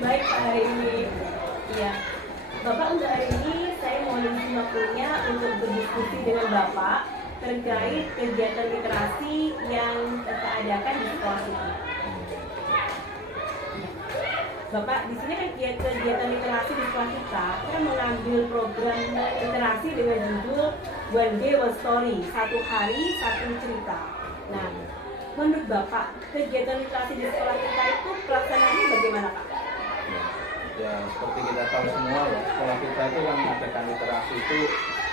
Baik Pak hari ini. Iya. Bapak untuk hari ini saya mau mengisi waktunya untuk berdiskusi dengan Bapak terkait kegiatan literasi yang kita adakan di sekolah kita. Bapak, di sini kan kegiatan literasi di sekolah kita mengambil program literasi dengan judul One Day One Story, satu hari satu cerita. Nah, menurut Bapak, kegiatan literasi di sekolah kita itu pelaksanaannya bagaimana Pak? Ya, seperti kita tahu semua ya, sekolah kita itu kan mengadakan literasi itu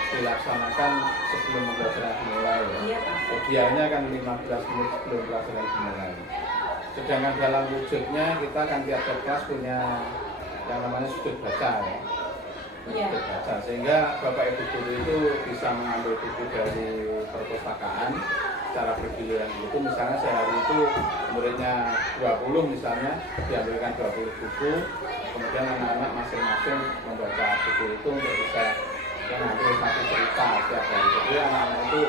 dilaksanakan sebelum pembelajaran dimulai ya. Iya Pak. Idealnya kan 15 menit sebelum pelajaran dimulai. Sedangkan dalam wujudnya kita kan tiap-tiap kelas punya yang namanya sudut baca ya. Iya. Sudut baca, sehingga Bapak Ibu guru itu bisa mengambil buku dari perpustakaan secara bergiliran itu. Misalnya sehari itu muridnya 20 misalnya, diambilkan 20 buku, kemudian anak-anak masing-masing membaca buku itu untuk bisa mengambil satu cerita setiap hari. Jadi anak-anak itu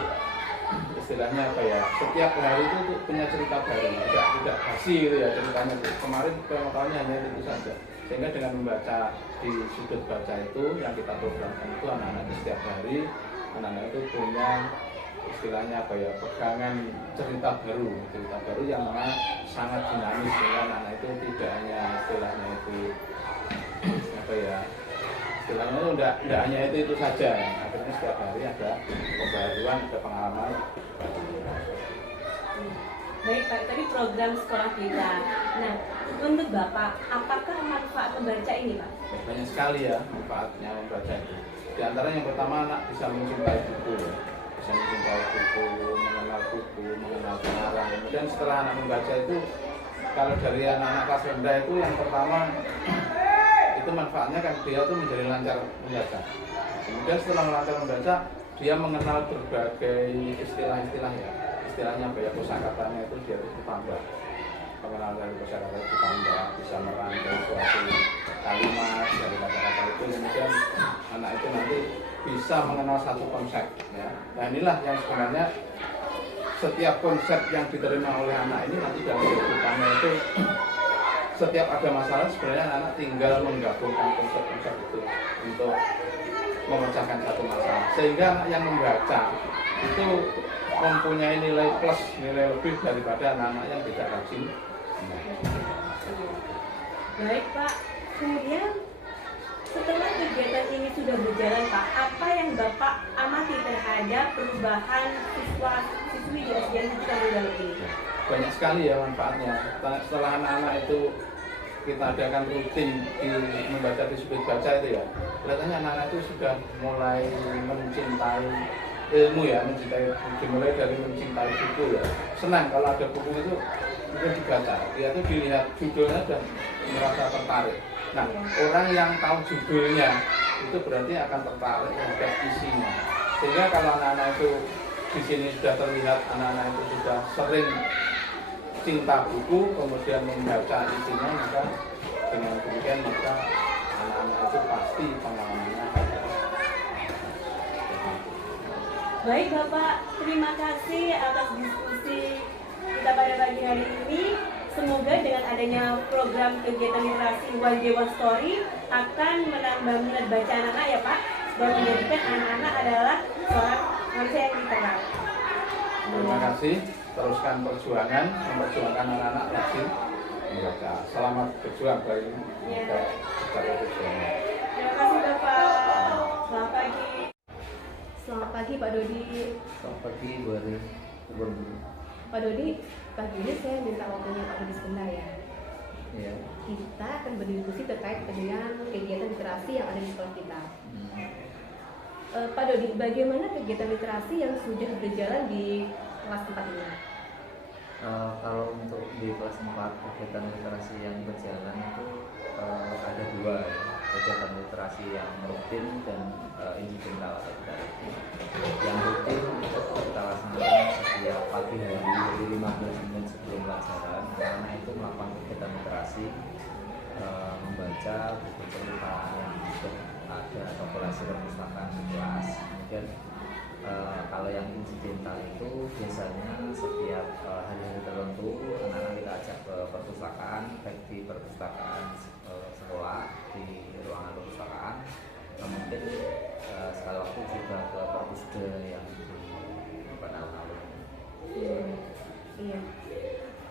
istilahnya apa ya, setiap hari itu punya cerita baru, tidak basi gitu ya ceritanya. Kemarin pengetahuannya hanya itu saja, sehingga dengan membaca di sudut baca itu yang kita programkan itu anak-anak setiap hari, anak-anak itu punya istilahnya apa ya, pegangan cerita baru yang memang sangat dinamis, sehingga anak-anak itu tidak hanya istilahnya itu apa ya, istilahnya itu tidak hanya itu saja. Akhirnya setiap hari ada pembaruan, ada pengalaman. Baik Pak, tadi program sekolah kita. Nah, menurut Bapak, apakah manfaat membaca ini Pak? Banyak sekali ya manfaatnya membaca itu. Di antara yang pertama, anak bisa mencintai buku, bisa mencintai buku, mengenal buku, mengenal pengarang. Kemudian setelah anak membaca itu, kalau dari anak-anak kelas rendah itu yang pertama itu manfaatnya kan dia tuh menjadi lancar membaca. Kemudian setelah lancar membaca, dia mengenal berbagai istilah-istilah ya. Istilahnya apa ya, kosakatanya itu dia itu bertambah. Pengenalan dari kosakata itu bertambah, bisa merangkai suatu kalimat dari kata-kata itu. Kemudian anak itu nanti bisa mengenal satu konsep ya. Nah inilah yang sebenarnya setiap konsep yang diterima oleh anak ini nanti dalam kehidupannya itu setiap ada masalah sebenarnya anak tinggal menggabungkan konsep-konsep itu untuk memecahkan satu masalah, sehingga anak yang membaca itu mempunyai nilai plus, nilai lebih daripada anak-anak yang tidak rajin. Baik Pak, kemudian setelah kegiatan ini sudah berjalan Pak, apa yang Bapak amati terhadap perubahan siswa-siswi di SDN Kita Mendalam ini? Banyak sekali ya manfaatnya. Setelah anak-anak itu kita adakan rutin membaca di sudut baca itu ya, kelihatannya anak-anak itu sudah mulai mencintai ilmu ya, dimulai dari mencintai buku ya. Senang kalau ada buku itu kemudian dibaca, dia itu dilihat judulnya dan merasa tertarik. Nah, orang yang tahu judulnya itu berarti akan tertarik terhadap isinya. Sehingga kalau anak-anak itu di sini sudah terlihat anak-anak itu sudah sering cinta buku, kemudian membaca isinya, maka dengan demikian maka anak-anak itu pasti pengalamannya ada. Baik Bapak, terima kasih atas diskusi kita pada pagi hari ini. Semoga dengan adanya program kegiatan literasi One Day One Story akan menambah minat baca anak-anak ya Pak, dan menjadikan anak-anak adalah seorang manusia yang literat. Terima kasih, teruskan perjuangan, memperjuangkan anak-anak rajin membaca. Selamat berjuang bagi kita secara perjuangan. Terima kasih Bapak. Selamat pagi. Selamat pagi Pak Dodi. Selamat pagi Bu Ari. Pak Dodi, pagi ini saya minta waktunya Pak Dodi sebentar ya. Iya. Kita akan berdiskusi terkait dengan kegiatan literasi yang ada di sekolah kita. Pak Dodi, bagaimana kegiatan literasi yang sudah berjalan di kelas 4 ini? Kalau untuk di kelas 4 kegiatan literasi yang berjalan itu ada dua ya. Kegiatan literasi yang rutin dan insidental. Yang rutin itu kita laksanakan setiap pagi hari dari 15 menit sebelum pelajaran. Anak itu melakukan kegiatan literasi, membaca buku cerita yang ada atau kolase perpustakaan di kelas. Kemudian kalau yang insidental itu biasanya setiap hari-hari tertentu anak-anak kita ajak ke perpustakaan, baik di perpustakaan mungkin sekali waktu juga ke perpusda yang di alun-alun. Iya.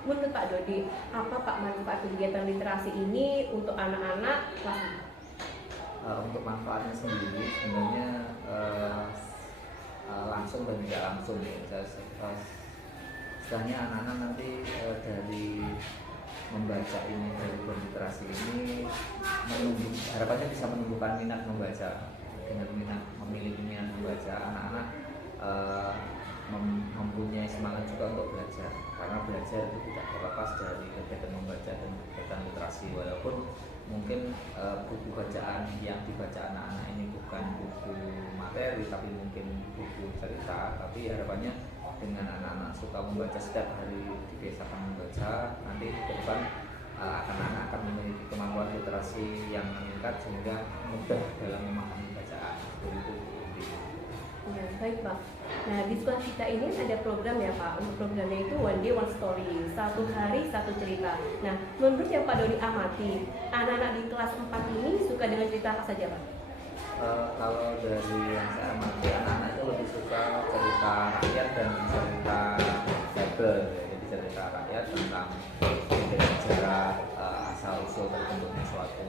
Menurut Pak Dodi, apa Pak manfaat kegiatan literasi ini untuk anak-anak kelas 4? Untuk manfaatnya sendiri sebenarnya langsung dan tidak langsung ya. Setelahnya anak-anak nanti dari membaca ini, dari literasi ini harapannya bisa menumbuhkan minat membaca. Dengan memiliki minat membaca, anak-anak mempunyai semangat juga untuk belajar, karena belajar itu tidak terlepas dari kegiatan membaca dan kegiatan literasi. Walaupun mungkin buku bacaan yang dibaca anak-anak ini bukan buku materi tapi mungkin buku cerita, tapi harapannya dengan anak-anak suka membaca, setiap hari dibiasakan membaca, nanti ke depan anak-anak akan memiliki kemampuan literasi yang meningkat sehingga mudah dalam memahami bacaan. Ya, baik Pak. Nah, di sekolah kita ini ada program ya Pak. Untuk programnya itu One Day One Story, 1 hari 1 cerita. Nah, menurut yang Pak Dodi amati, anak-anak di kelas 4 ini suka dengan cerita apa saja Pak? Kalau dari yang saya amati, anak-anak itu lebih suka cerita rakyat dan cerita fable. Jadi cerita rakyat tentang sejarah asal usul terbentuknya suatu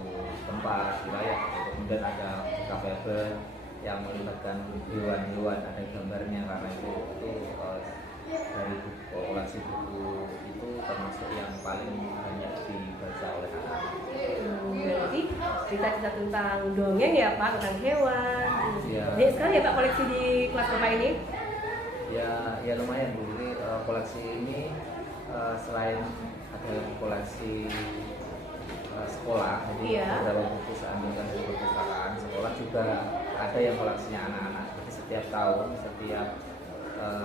tempat, wilayah. Kemudian ada fable yang melibatkan hewan-hewan, ada gambarnya, karena itu dari koleksi buku itu termasuk yang paling banyak dibaca oleh anak-anak. Berarti cerita-cerita tentang dongeng ya Pak, tentang hewan. Ya. Banyak sekali ya Pak koleksi di kelas Bapak ini? Ya lumayan Bu. Jadi koleksi ini selain ada koleksi sekolah, jadi beberapa buku saya ambilkan dari perpustakaan sekolah, juga ada yang koleksinya anak-anak. Jadi setiap tahun, setiap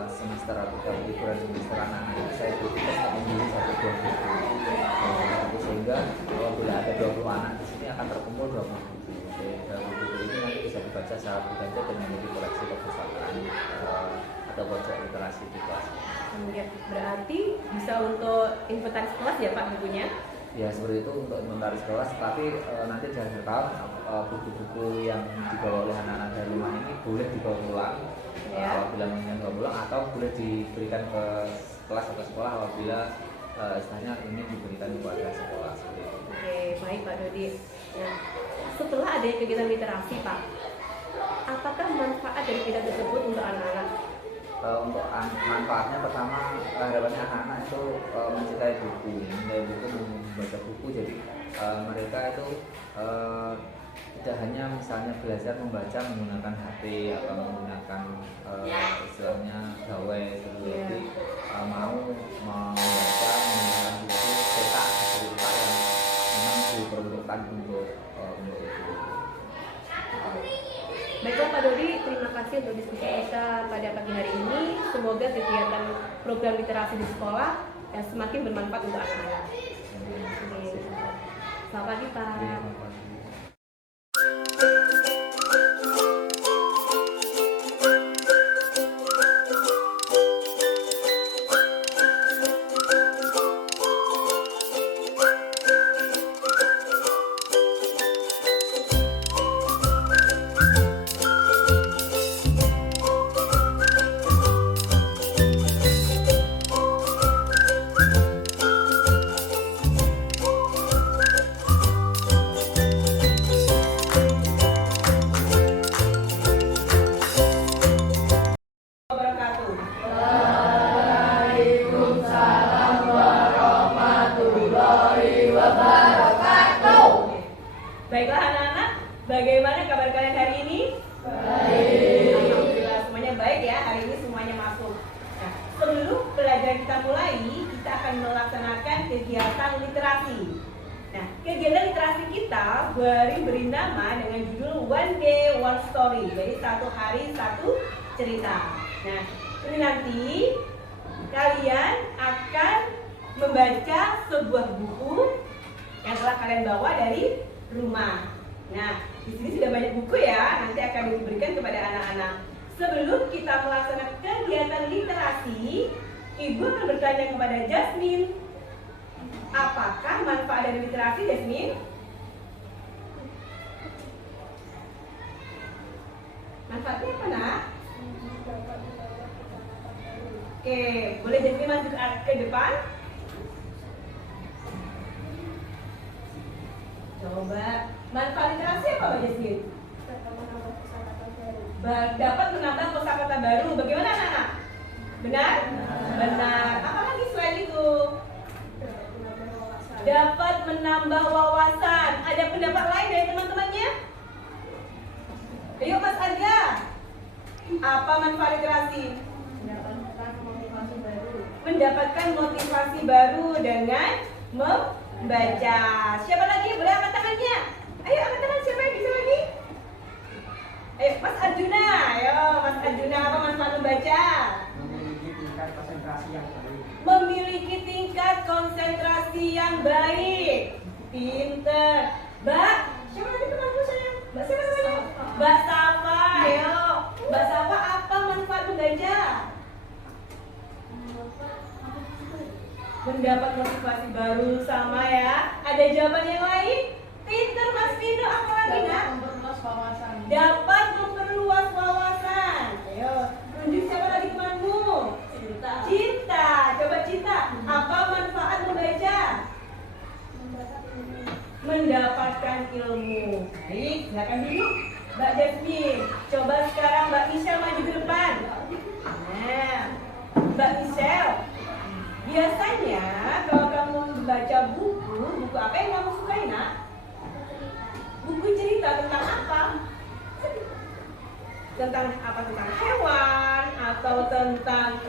semester atau liburan semester anak-anak itu saya tugas membeli 1-2 buku, sehingga apabila ada 20 anak di sini akan terkumpul 20 buku. Jadi 20 buku ini nanti bisa dibaca secara bergantian dan menjadi koleksi perpustakaan atau pojok literasi di kelas. Ya, berarti bisa untuk inventaris kelas ya Pak bukunya? Ya seperti itu untuk inventaris kelas, tapi nanti di akhir tahun buku-buku yang dibawa oleh anak-anak dari rumah ini boleh dibawa pulang apabila menginginkan dibawa pulang, atau boleh diberikan ke kelas atau sekolah apabila istilahnya ingin diberikan kepada sekolah. Oke, baik Pak Dodi. Nah, setelah adanya kegiatan literasi Pak, apakah manfaat dari kegiatan tersebut untuk anak-anak? Untuk manfaatnya, pertama harapannya anak-anak itu mencintai buku, membaca buku. Jadi mereka itu tidak hanya misalnya belajar membaca menggunakan HP atau menggunakan istilahnya gawai, jadi mau membaca menggunakan buku cetak, buku yang memang diperuntukkan untuk itu. Baiklah Pak Dodi, terima kasih untuk diskusi kita pada pagi hari ini. Semoga kegiatan program literasi di sekolah semakin bermanfaat untuk anak-anak. Selamat pagi Pak. Baiklah anak-anak, bagaimana kabar kalian hari ini? Baik. Alhamdulillah semuanya baik ya, hari ini semuanya masuk. Nah, sebelum pelajaran kita mulai, kita akan melaksanakan kegiatan literasi. Nah, kegiatan literasi kita beri nama dengan judul One Day One Story, jadi 1 hari 1 cerita. Nah, ini nanti kalian akan membaca sebuah buku yang telah kalian bawa dari rumah. Nah, di sini sudah banyak buku ya, nanti akan diberikan kepada anak-anak. Sebelum kita melaksanakan kegiatan literasi, Ibu akan bertanya kepada Jasmine, apakah manfaat dari literasi, Jasmine? Manfaatnya apa nak? Oke, boleh jadi maju ke depan. Coba, manfaat literasi apa Mbak Jasmine? Dapat menambah kosakata baru. Bagaimana anak-anak? Benar? Benar. Apa lagi selain itu? Dapat menambah wawasan. Ada pendapat lain dari teman-temannya? Ayo Mas Arga. Apa manfaat literasi? Mendapatkan motivasi baru dengan membaca. Siapa lagi? Boleh angkat tangannya. Ayo angkat tangan, siapa yang bisa lagi? Ayo Mas Arjuna. Ayo Mas Arjuna, apa manfaat membaca? Memiliki tingkat konsentrasi yang baik. Memiliki tingkat konsentrasi yang baik. Pinter. Mbak, siapa lagi temanku sayang? Mbak siapa namanya? Mbak Safa. Ayo Mbak Safa, apa manfaat membaca? Mendapat motivasi baru, sama ya. Ada jawaban yang lain? Pinter Mas Vino, apa lagi nak? Memperluas wawasan. Dapat memperluas wawasan. Ayo, tunjuk siapa lagi temanmu? Cinta. Coba Cinta, apa manfaat membaca? Mendapatkan ilmu. Baik, silakan dulu Mbak Jasmine. Coba sekarang Mbak Michelle maju ke depan. Nah, Mbak Michelle, biasanya kalau kamu membaca buku apa yang kamu sukai nak? Buku cerita tentang apa? Tentang apa? Tentang hewan atau tentang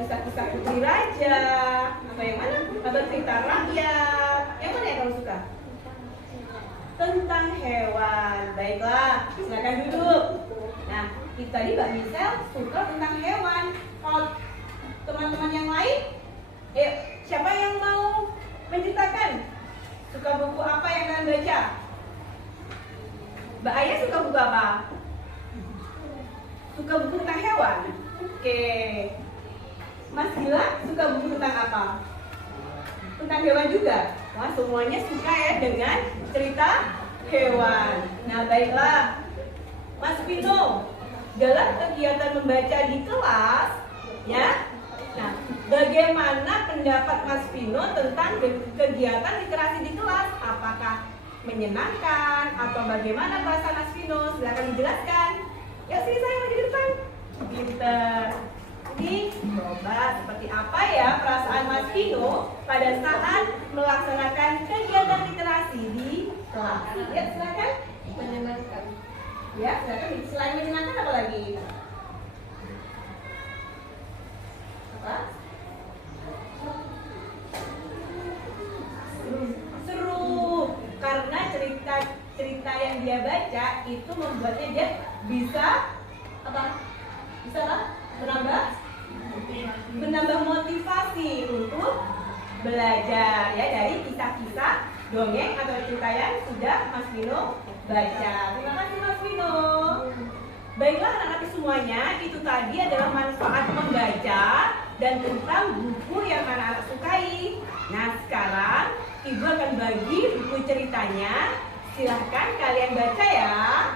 kisah-kisah putri raja atau yang mana? Atau cerita rakyat? Yang mana yang kamu suka? Tentang hewan. Baiklah, silakan duduk. Nah, kita tadi Mbak Michelle suka tentang hewan. Kalau teman-teman yang lain, siapa yang mau menceritakan? Suka buku apa yang kalian baca? Mbak Ayah suka buku apa? Suka buku tentang hewan. Oke. Mas Gila suka buku tentang apa? Tentang hewan juga. Wah, semuanya suka ya dengan cerita hewan. Nah, baiklah. Mas Vino, dalam kegiatan membaca di kelas, ya. Nah, bagaimana pendapat Mas Vino tentang kegiatan literasi di kelas? Apakah menyenangkan atau bagaimana perasaan Mas Vino? Silakan dijelaskan. Ya, sini saya lagi di depan. Pinter. Ini coba seperti apa ya perasaan Mas Vino pada saat melaksanakan kegiatan literasi di kelas? Ya, silakan. Menyenangkan. Ya, silakan. Selain menyenangkan apa lagi? Apa? Seru. Karena cerita yang dia baca itu membuatnya dia bisa apa? Bisa apa? Menambah motivasi untuk belajar ya dari kisah-kisah dongeng atau cerita yang sudah Mas Vino baca. Terima kasih Mas Vino. Baiklah anak-anak semuanya, itu tadi adalah manfaat membaca dan tentang buku yang anak-anak sukai. Nah sekarang Ibu akan bagi buku ceritanya. Silahkan kalian baca ya.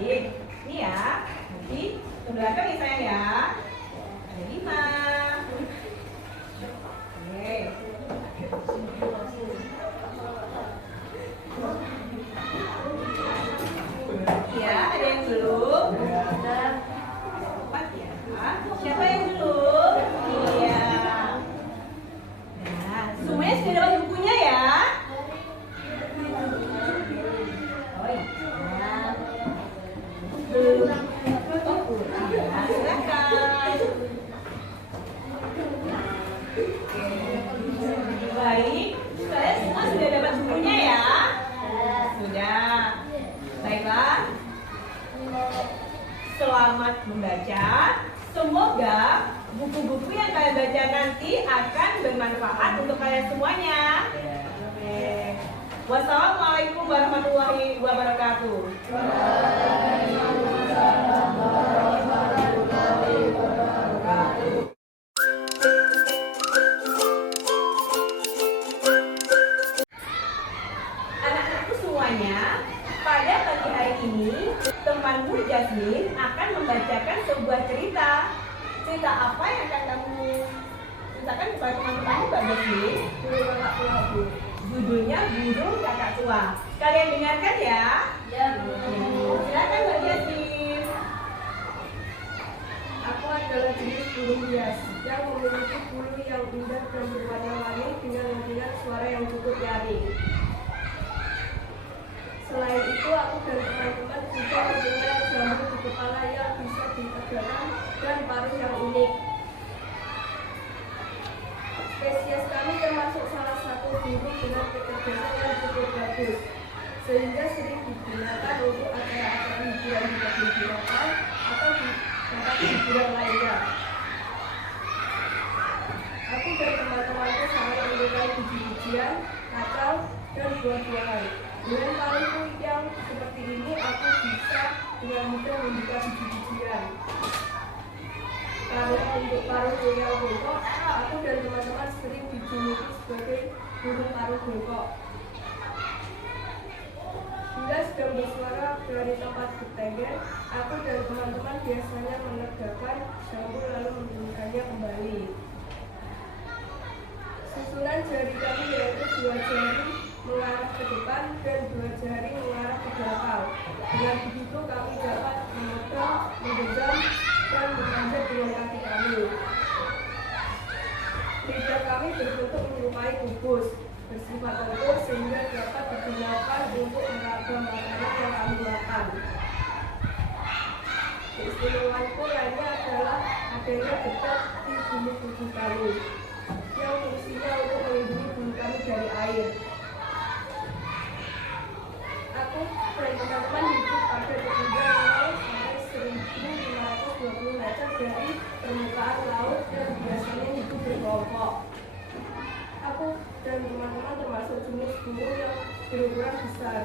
Baik, ini ya. Nanti ke belakang nih sayang ya. Ada 5. Oke. Ya, ada yang belum? Empat ya. Siapa yang belum? Iya. Nah, semuanya sudah dapat bukunya ya? Oh iya. Belum. Nah, silakan. Oke. Baik, kalian semua sudah dapat bukunya ya? Sudah. Baiklah. Selamat membaca. Semoga buku-buku yang kalian baca nanti akan bermanfaat untuk kalian semuanya. Oke. Wassalamualaikum warahmatullahi wabarakatuh. Anak-anakku semuanya, pada pagi hari ini temanmu Jasmine akan membacakan sebuah cerita. Cerita apa yang akan kamu ceritakan kepada teman-temanmu, Mbak Jasmine? Burung kakak tua, Bu. Judulnya Burung Kakak Tua. Kalian dengarkan ya. Ya, Silakan Mbak Jasmine. Aku adalah jenis burung hias yang memiliki bulu yang indah dan berwarna-warni dengan lantunan suara yang cukup nyaring. Selain itu, aku dan teman-teman juga mempunyai jamur di kepala yang bisa ditegakkan dan paruh yang unik. Spesies kami termasuk salah satu burung dengan kecerdasan yang cukup bagus, sehingga sering digunakan untuk acara-acara hiburan di kebun lokal atau di tempat hiburan lainnya. Aku dan teman-temanku sangat menyukai biji-bijian, kacang, dan buah-buahan. Dengan paruhku yang seperti ini, aku bisa dengan mudah membuka biji-bijian. Kalau untuk paruh yang bengkok, aku dan teman-teman sering dijuluki sebagai burung paruh bengkok. Bila sedang bersuara dari tempat bertengger, aku dan teman-teman biasanya menegakkan jambu lalu membunyikannya kembali. Susunan jari kami yaitu 2 jari mengarah ke depan dan 2 jari mengarah ke belakang. Dengan begitu kami dapat memegang, menggenggam, dan memanjat dengan kaki kami. Lidah kami berbentuk menyerupai kubus, bersifat lentur sehingga dapat digunakan untuk meragam makanan yang kami makan. Keistimewaanku lainnya adalah adanya detak di bulu tubuh kami, yang fungsinya untuk melindungi bulu kami dari air. Aku dan teman-teman hidup pada ketinggian 0 sampai 1.520 meter dari permukaan laut dan biasanya hidup berkelompok. Aku dan teman-teman termasuk jenis burung yang berukuran besar.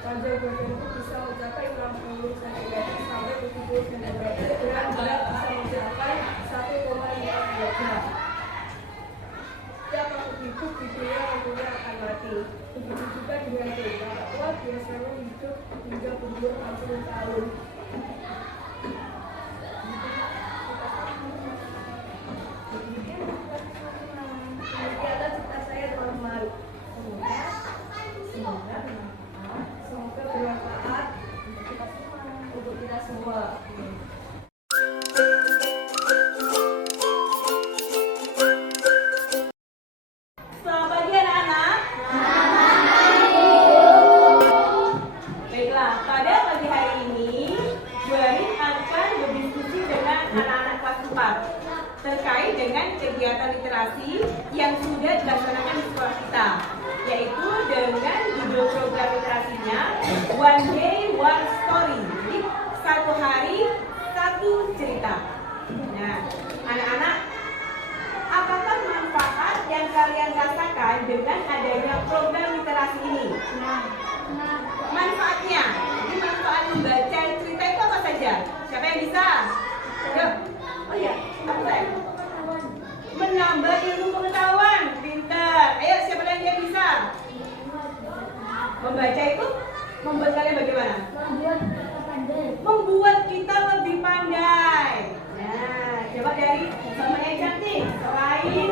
Panjang badanku bisa mencapai 60 cm sampai 70 cm dengan berat bisa mencapai 1,5 kg. Setiap makhluk hidup di dunia tentunya akan mati. Begitu juga dengan kita. Tua biasanya hidup hingga berumur 60 tahun. Demikianlah cerita saya teman-teman. Semoga bermanfaat untuk kita semua. Selamat pagi anak-anak. Baiklah, pada pagi hari ini Bu Arin akan berdiskusi dengan anak-anak kelas 4 terkait dengan kegiatan literasi yang sudah dilaksanakan di sekolah kita, yaitu dengan judul program literasinya One Day One Story. Jadi 1 hari 1 cerita. Nah, anak-anak, apakah manfaat yang kalian rasakan dengan adanya program literasi ini? Manfaatnya, jadi manfaat membaca cerita itu apa saja? Siapa yang bisa? Yuk. Oh iya, apa saya? Menambah ilmu pengetahuan, pintar. Ayo, siapa lagi yang bisa? Membaca itu membuat kalian bagaimana? Membuat kita lebih pandai. Nah, coba dari sama yang cantik. Selain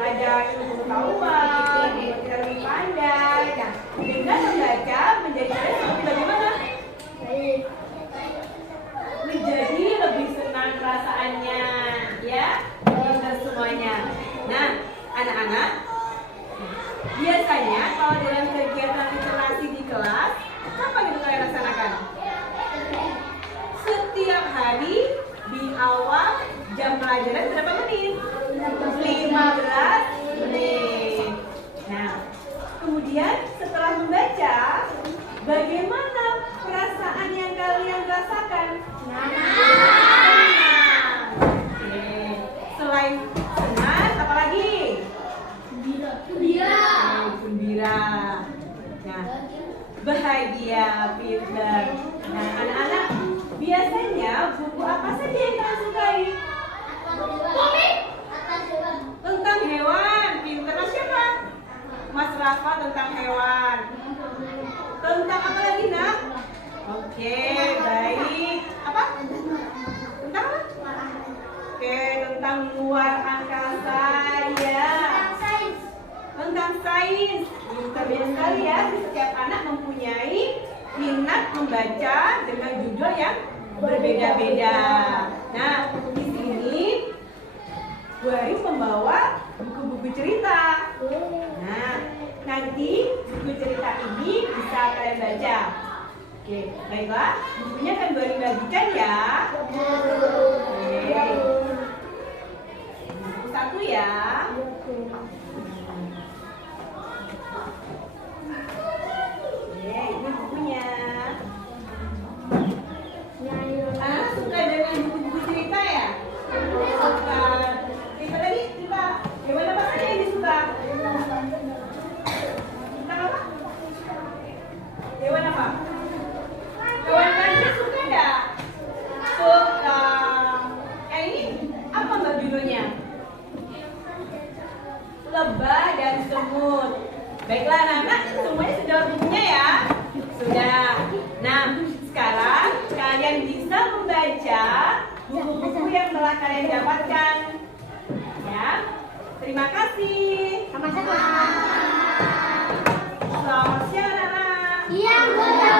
ada ilmu pengetahuan, membuat kita lebih pandai. Nah, dengan membaca menjadi kalian seperti bagaimana? Menjadi lebih senang perasaannya, ya, kita semuanya. Nah, anak-anak, biasanya kalau dalam kegiatan literasi di kelas, kapan itu kalian laksanakan? Setiap hari di awal jam pelajaran berapa menit? 15 menit. Nah, kemudian setelah membaca, bagaimana perasaan yang kalian rasakan? Senang. Oke. Selain senang, apa lagi? Gembira. Nah, bahagia, pintar. Nah, anak-anak, biasanya buku apa saja yang kalian sukai? Tentang hewan. Pintar. Siapa? Mas Rafa tentang hewan. Tentang apa lagi, Nak? Oke, baik. banyak sekali ya, setiap anak mempunyai minat membaca dengan judul yang berbeda-beda. Nah, di sini Bu Aris membawa buku-buku cerita. Nah, nanti buku cerita ini bisa kalian baca. Oke, baiklah. Bukunya akan Bu Aris bagikan ya. Oke. Buku satu ya. Ini bukunya. Anak suka dengan buku-buku cerita ya? Suka. Cerita tadi, cerita. Hewan apa saja yang disuka? Tentang apa? Hewan apa? Hewan raja suka enggak? Suka. Yang ini apa mbak judulnya? Lebah dan semut. Baiklah anak-anak, semuanya sudah bukunya ya? Sudah. Nah, sekarang kalian bisa membaca buku-buku yang telah kalian dapatkan. Ya. Terima kasih. Sama-sama. Selamat siang anak-anak. Iya, guru.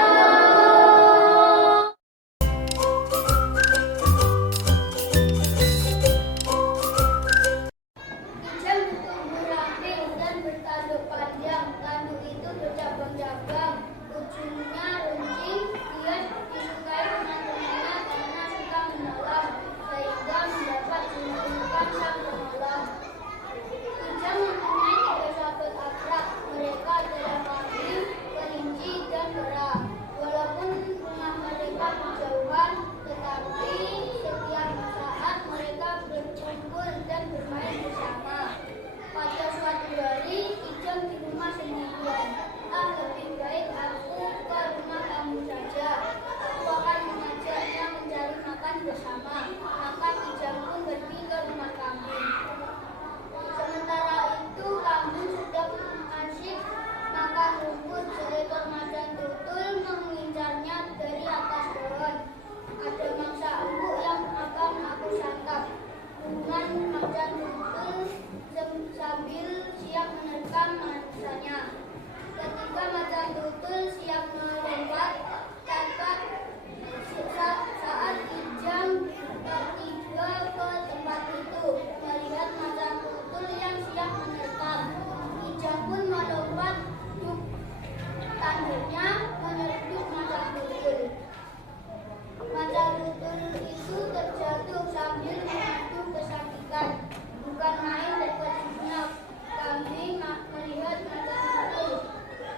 Kijang bertumbuh ramping dan bertanduk panjang. Tanduk itu bercabang-cabang. Ujungnya runcing. Dia disukai teman-temannya karena suka menolong, sehingga mendapat julukan sang penolong. Kijang mempunyai 3 sahabat akrab. Mereka adalah kambing, kelinci, dan kera. Walaupun rumah mereka berjauhan, tetapi setiap saat mereka berkumpul dan bermain bersama. Pada suatu hari, Kijang di rumah sendirian. Lebih baik aku ke rumah kamu saja. Aku akan mengajaknya mencari makan bersama. Maka Kijang pun pergi ke rumah kambing. Sementara itu kambing sudah asyik makan rumput. Seekor macan tutul mengincarnya dari atas pohon. Ada mangsa empuk yang akan aku santap. Bungan macan tutul sambil siap menerkam mangsanya. Ketika macan tutul siap melompat, saat Kijang tiba ke tempat itu, melihat macan tutul yang siap menerkam. Kijang pun melompat, tanduknya menyeruduk macan tutul. Macan tutul itu terjatuh sambil mengadu kesakitan. Bukan main terkejutnya kambing melihat macan tutul.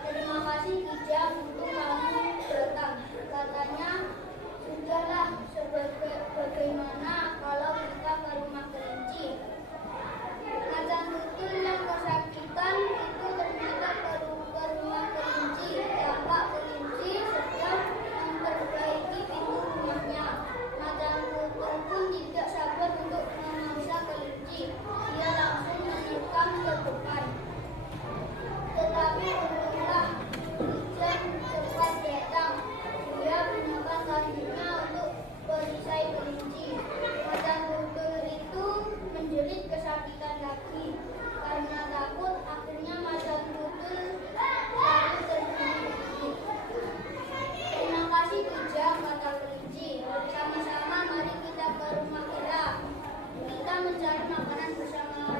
Terima kasih Kijang untuk kamu datang. Katanya, sudahlah, bagaimana kalau kita ke rumah kelinci? Macan tutul yang kesakitan itu ternyata ke rumah kelinci. Bapak kelinci sedang memperbaiki pintu rumahnya. Macan tutul pun tidak sabar untuk memangsa kelinci. Dia langsung menikam ke depan. Tetapi untunglah Kijang cepat datang. Dia menekan kakinya untuk perisai kelinci. Macan tutul itu menjerit kesakitan lagi. Karena takut, akhirnya macan tutul lalu tersembunyi. Terima kasih Kijang, kata kelinci. Sama-sama mari kita ke rumah kera. Kita mencari makanan bersama-sama.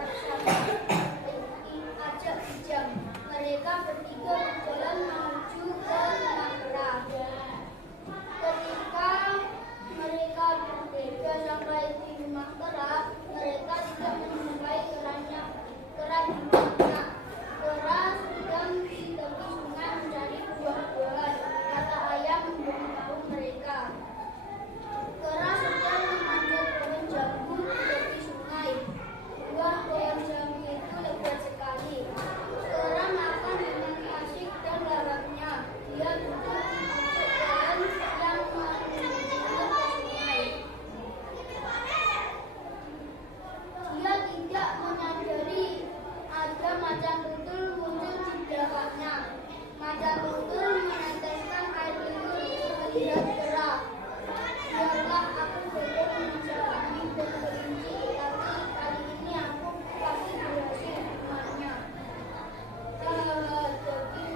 Ajak Kijang. Mereka bertiga berjalan menuju ke rumah kera. Ketika mereka bertiga sampai di rumah kera, mereka tidak menemukan keranya. Kera di mana? Kera sedang di tepi sungai mencari buah-buahan. Kata ayam memberitahu mereka. Kera sedang memanjat pohon jambu di tepi sungai. Buah pohon jambu itu lebat sekali. Kera makan dengan asik dan lahapnya. Dia duduk di pojok pohon yang menunjukkan ke sungai. Dia tidak menyadari ada macan tutul muncul di belakangnya. Macan tutul meneteskan air liur melihat kera. Biarlah aku boleh menyiksa kambing dan kelinci, tapi kali ini aku pasti berhasil rumahnya. Jadi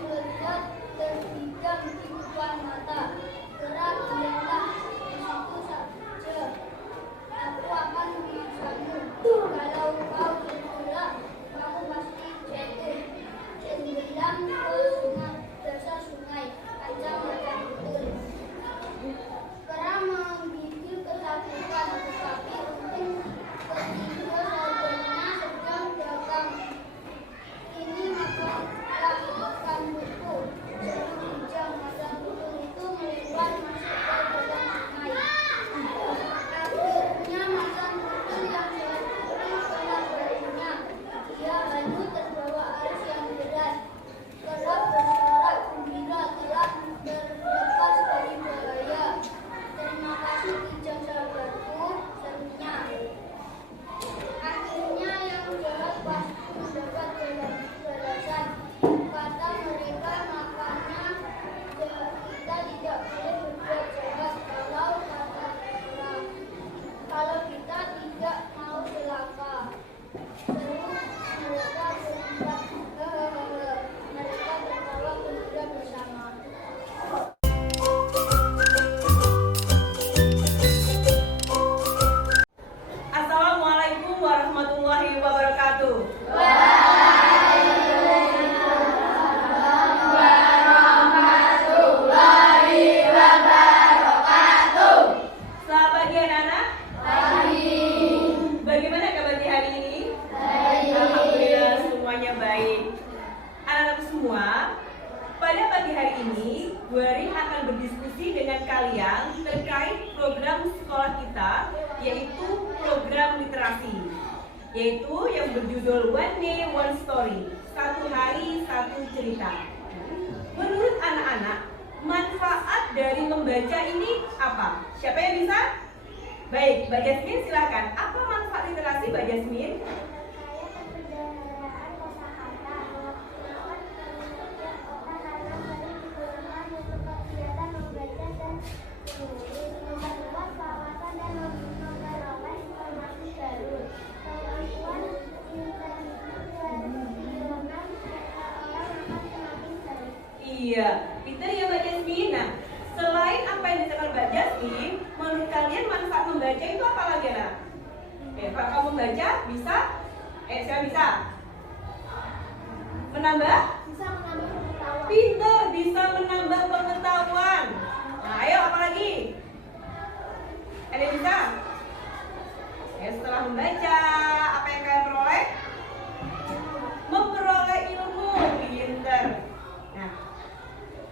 hari ini, Bu Ari akan berdiskusi dengan kalian terkait program sekolah kita, yaitu program literasi, yaitu yang berjudul One Day One Story, satu hari satu cerita. Menurut anak-anak, manfaat dari membaca ini apa? Siapa yang bisa? Baik, Mbak Jasmine silakan. Apa manfaat literasi, Mbak Jasmine? Iya, pintar ya Mbak Jasmine. Nah, selain apa yang dikatakan Mbak Jasmine, menurut kalian manfaat membaca itu apa lagi, anak? Kalau kamu membaca, bisa? Siapa bisa? Menambah? Bisa menambah pengetahuan. Pintar, bisa menambah pengetahuan. Nah, ayo apa lagi? Ada yang bisa? Setelah membaca, apa yang kalian peroleh? Memperoleh ilmu. Pintar. Nah,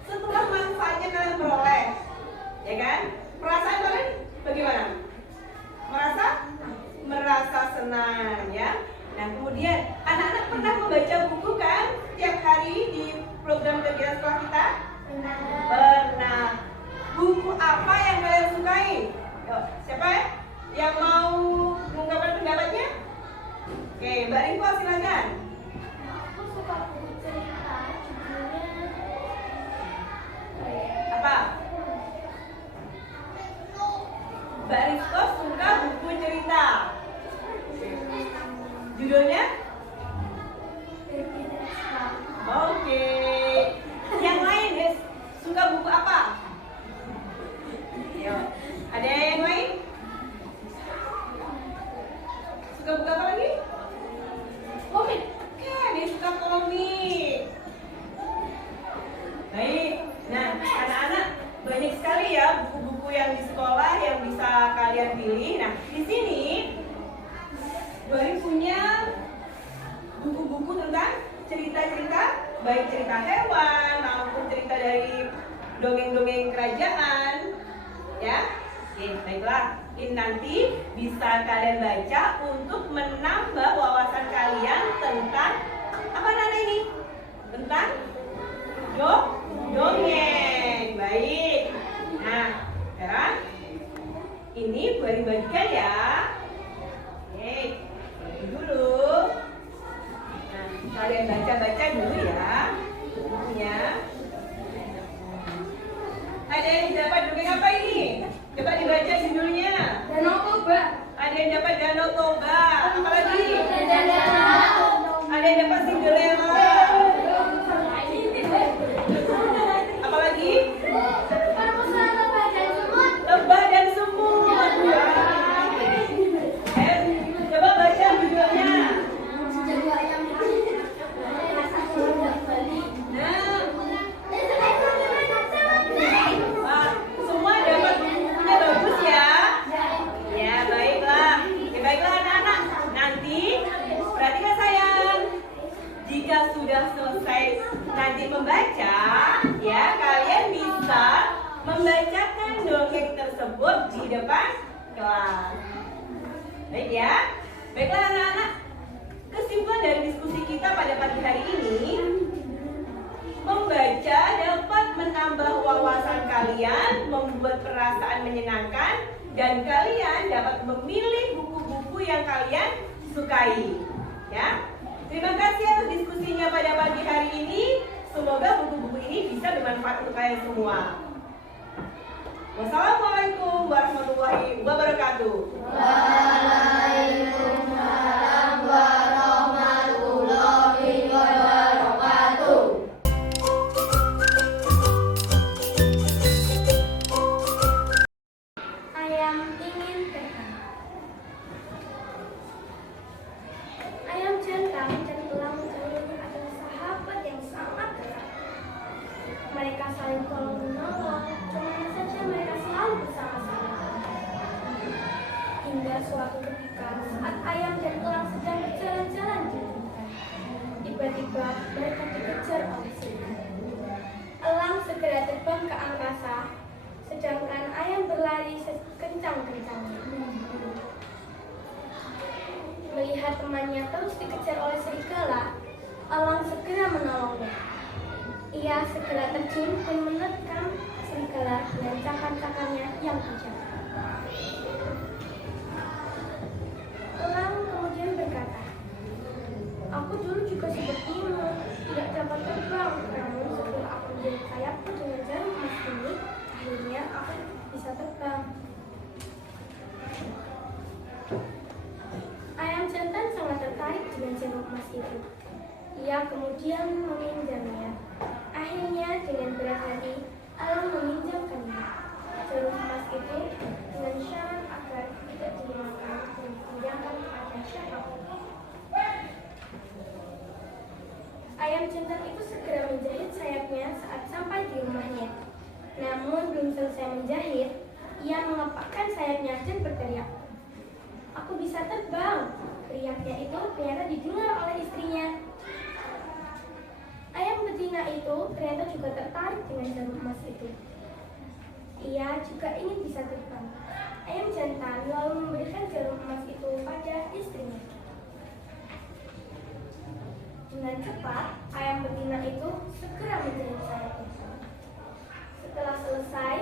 setelah manfaatnya kalian peroleh, ya kan? Perasaan kalian bagaimana? Merasa senang, ya. Nah, kemudian anak-anak pernah membaca buku kan tiap hari di program kegiatan sekolah kita? Pernah. Buku apa yang kalian sukai? Yuk, siapa yang mau mengungkapkan pendapatnya? Oke, Mbak Rinko silakan. Aku suka buku cerita, judulnya Apa? Mbak Rizko suka buku cerita. Judulnya? Oke. Yang lain guys, suka buku apa? Yo. Ada yang lain? Suka buku apa lagi? Komik. Oke, dia suka komik. Baik. Nah, anak-anak banyak sekali ya buku-buku yang di sekolah yang bisa kalian pilih. Nah, di sini Bu Ari punya buku-buku tentang cerita-cerita, baik cerita hewan maupun cerita dari dongeng-dongeng kerajaan, ya. Oke, baiklah. Ini nanti bisa kalian baca untuk menambah wawasan kalian tentang apa namanya ini? Tentang dongeng. Baik. Nah, sekarang ini Bu Ari bagikan ya. Oke, dulu. Nah, kalian baca-baca dulu ya bukunya. Ada yang dapat dongeng apa ini? Coba dibaca judulnya. Danau Toba. Ada yang dapat Danau Toba. Apa lagi? Ada yang dapat Cinderella. Apa lagi? Lebah dan semut. Coba baca judulnya. Nah, semua dapat bukunya bagus ya. Ya baiklah. Ya baiklah anak-anak. Nanti perhatikan sayang. Jika sudah selesai nanti membaca, ya kalian bisa membacakan dongeng tersebut di depan kelas. Baik ya. Baiklah anak-anak. Kesimpulan dari diskusi kita pada pagi hari ini, membaca dapat menambah wawasan kalian, membuat perasaan menyenangkan, dan kalian dapat memilih buku-buku yang kalian sukai. Ya, terima kasih atas diskusinya pada pagi hari ini. Semoga buku-buku ini bisa bermanfaat untuk kalian semua. Wassalamualaikum warahmatullahi wabarakatuh. Waalaikumsalam warahmatullahi wabarakatuh. Ayam ingin terbang. Ayam jantan dan elang jantan adalah sahabat yang sangat dekat. Mereka saling tolong menolong, kemana saja mereka selalu bersama-sama. Hingga suatu ketika saat ayam dan elang sedang berjalan-jalan di hutan, tiba-tiba mereka dikejar oleh singa. Elang temannya terus dikejar oleh serigala, elang segera menolongnya. Ia segera terjun dan menerkam serigala dengan cakar-cakarnya yang tajam. Elang kemudian berkata, "Aku dulu juga sepertimu, tidak dapat terbang, namun setelah aku menjadi sayapku dengan jarum emas ini, akhirnya aku bisa terbang." Ayam jantan sangat tertarik dengan jarum emas itu. Ia kemudian meminjamnya. Akhirnya dengan berat hati, elang meminjamkannya jarum emas itu dengan syarat agar tidak dimakan dan dipinjamkan kepada siapapun. Ayam jantan itu segera menjahit sayapnya saat sampai di rumahnya. Namun belum selesai menjahit, ia mengepakkan sayapnya dan berteriak, "Aku bisa terbang!" Teriaknya itu ternyata didengar oleh istrinya. Ayam betina itu ternyata juga tertarik dengan jarum emas itu. Ia juga ingin bisa terbang. Ayam jantan lalu memberikan jarum emas itu pada istrinya. Dengan cepat, ayam betina itu segera menjahit sayapnya. Setelah selesai,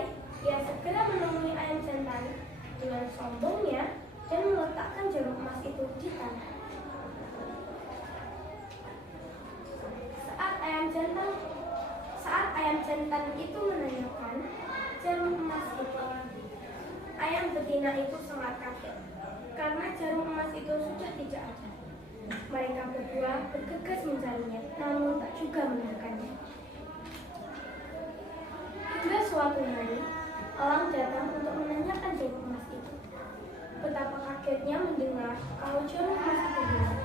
ia segera menemui ayam jantan dengan sombongnya dan meletakkan jarum emas itu di tanah. Saat ayam jantan itu menanyakan jarum emas itu, ayam betina itu sangat kaget karena jarum emas itu sudah tidak ada. Mereka berdua bergegas mencarinya, namun tak juga menemukannya. Hingga suatu hari, elang datang untuk menanyakan jarum emas itu. Betapa kagetnya mendengar kalau jarum emas itu hilang.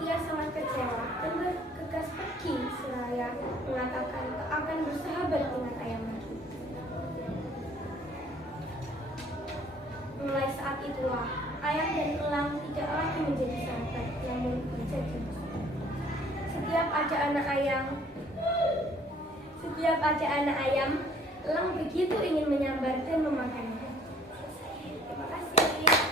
Ia sangat kecewa dan bergegas pergi seraya mengatakan tak akan bersahabat dengan ayam lagi. Mulai saat itulah, ayam dan elang tidak lagi menjadi sahabat, namun menjadi musuh. Setiap ada anak ayam, elang begitu ingin menyambar dan memakannya. Terima kasih.